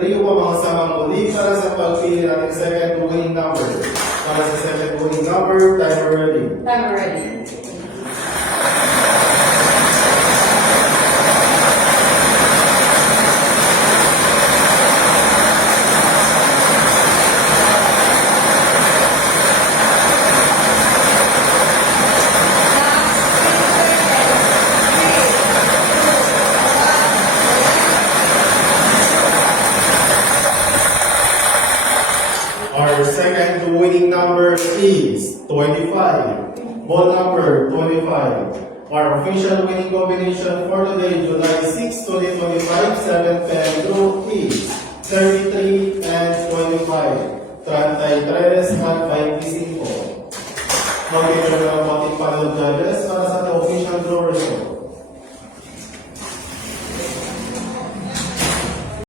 3 upang makasama muli para sa pagpili natin second winning number. Para sa second winning number, timer ready. Timer ready. Our second winning number is 25. Ball number 25. Our official winning combination for today, July 6, 2025, 7th pen group is 33 and 25. 33 at 25. Mag-ito na ang ating panel judges para sa official draw result.